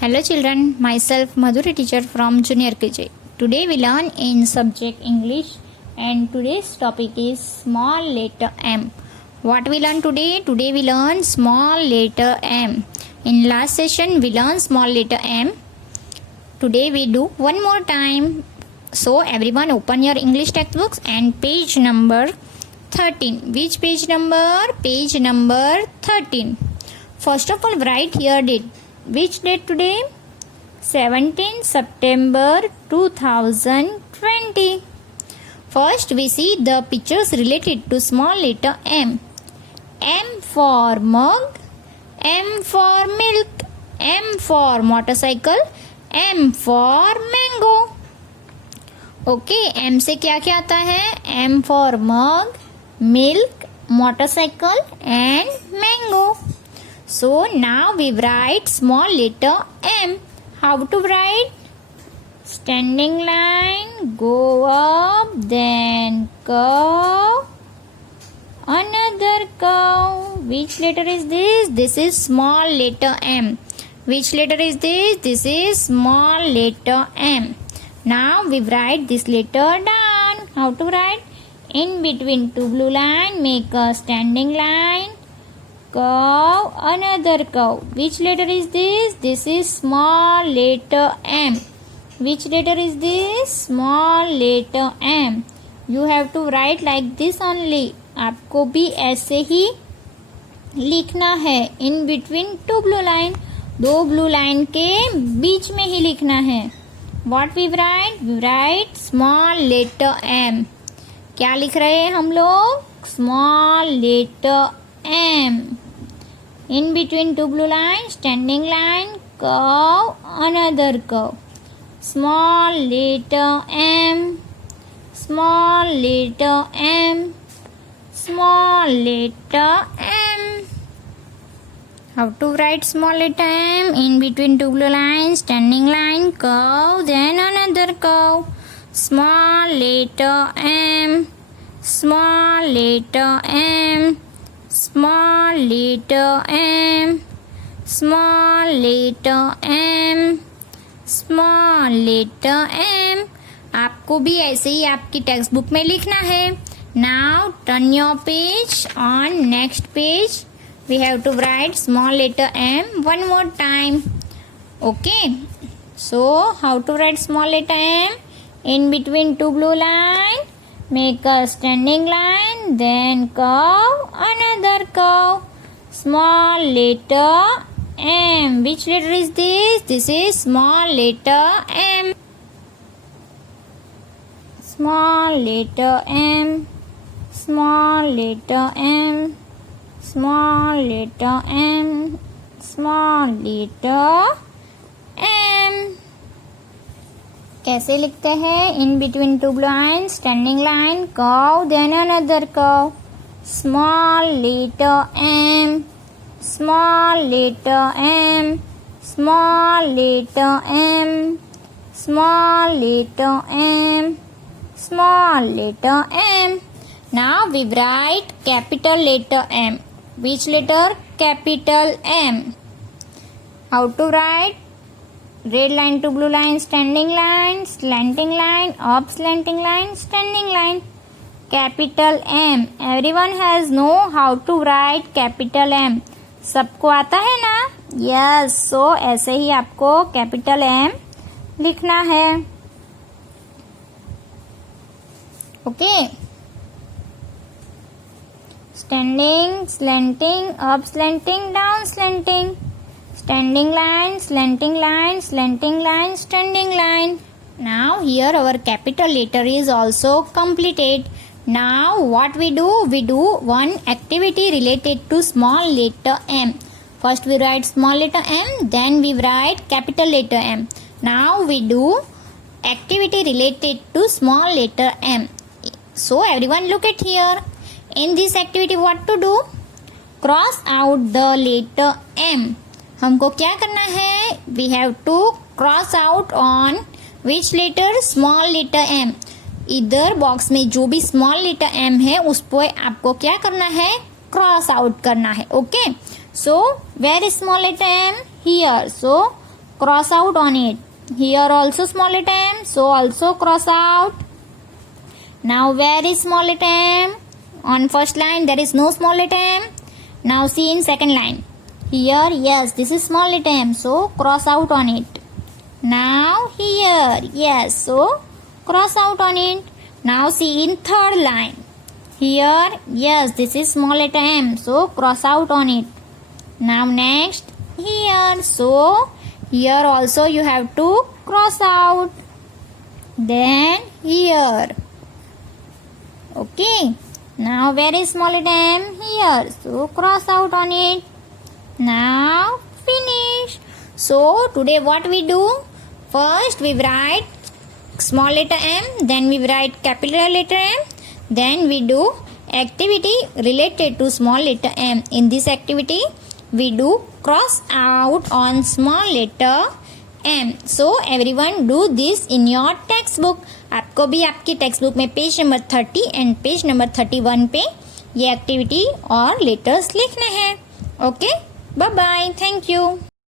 Hello children, myself Madhuri teacher from Junior KJ. Today we learn in subject English and today's topic is small letter M. What we learn today? Today we learn small letter M. In last session we learned small letter M. Today we do one more time. So everyone open your English textbooks and page number 13. Which page number? Page number 13. First of all write here date. Which date today? 17 September 2020. First we see the pictures related to small letter M. M for mug, M for milk, M for motorcycle, M for mango. Okay M से क्या क्या आता है? M for mug, milk, motorcycle and mango. So now we write small letter M. How to write? Standing line, go up, then curve, another curve. Which letter is this? This is small letter M. Which letter is this? This is small letter M. Now we write this letter down. How to write? In between two blue lines, make a standing line. Curve, another curve. Which letter is this? This is small letter M. Which letter is this? Small letter M. You have to write like this only. आपको भी ऐसे ही लिखना है. In between two blue line. दो blue line के बीच में ही लिखना है. What we write? We write small letter M. क्या लिख रहे हैं हम लोग? Small letter M. In between two blue lines, standing line, curve, another curve. Small letter M, small letter M, small letter M. How to write small letter M? In between two blue lines, standing line, curve, then another curve. Small letter M, small letter M. Small letter M, small letter M, small letter M. आपको भी ऐसे ही आपकी text book में लिखना है. Now turn your page on next page. We have to write small letter M one more time. Okay. So how to write small letter M? In between two blue lines. Make a standing line, then curve, another curve. Small letter M. Which letter is this? This is small letter M. Small letter M. Small letter M. Small letter M. Small letter M. कैसे लिखते हैं? In between two line, standing line, curve, then another curve. Small letter M, small letter M, small letter M, small letter M, small letter M. Now we write capital letter M. Which letter? Capital M. How to write? Red line to blue line, standing line, slanting line, up slanting line, standing line. Capital M. Everyone has know how to write capital M. सबको आता है ना? Yes. So ऐसे ही आपको capital M लिखना है. Okay. Standing, slanting, up slanting, down slanting. Standing line, slanting line, slanting line, standing line. Now here our capital letter is also completed. Now what we do? We do one activity related to small letter M. First we write small letter M, then we write capital letter M. Now we do activity related to small letter M. So everyone look at here. In this activity what to do? Cross out the letter M. हमको क्या करना है? We have to cross out on which letter? Small letter M. इधर box में जो भी small letter M है उस पर आपको क्या करना है? क्रॉस आउट करना है. Okay. So where is small letter M? Here. So cross out on it. Here also small letter M, so also cross out. Now where is small letter M? On first line there is no small letter M. Now see in second line. Here, yes, this is small letter M, so cross out on it. Now here, yes, so cross out on it. Now see in third line. Here, yes, this is small letter M, so cross out on it. Now next, here, so here also you have to cross out. Then here. Okay. Now where is small letter M? Here, so cross out on it. Now finish. So today what we do? First we write small letter M, then we write capital letter M, then we do activity related to small letter M. In this activity we do cross out on small letter M. So everyone do this in your textbook. आपको भी आपकी text book में page number 30 and page number 31 पे ये activity और letters लिखना है. Okay, bye bye, thank you.